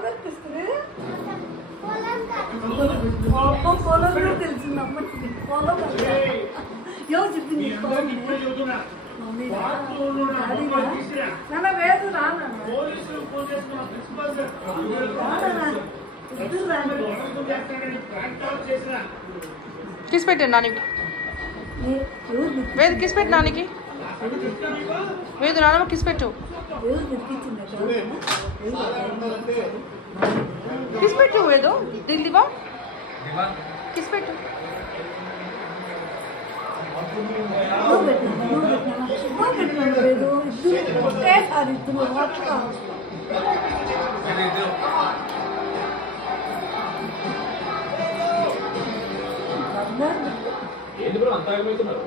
కనిపిస్తుంది పొలంలో తెలిసింది అమ్మకి పొలం ఎవరు చెప్పింది వేదు రానా किस पे नानी वेद किस पे नानी की वेद नाना किस पे किस पे वेदो दिल दिवा किस पे ఏంటి బ్రో అంత ఆగిపోతున్నారు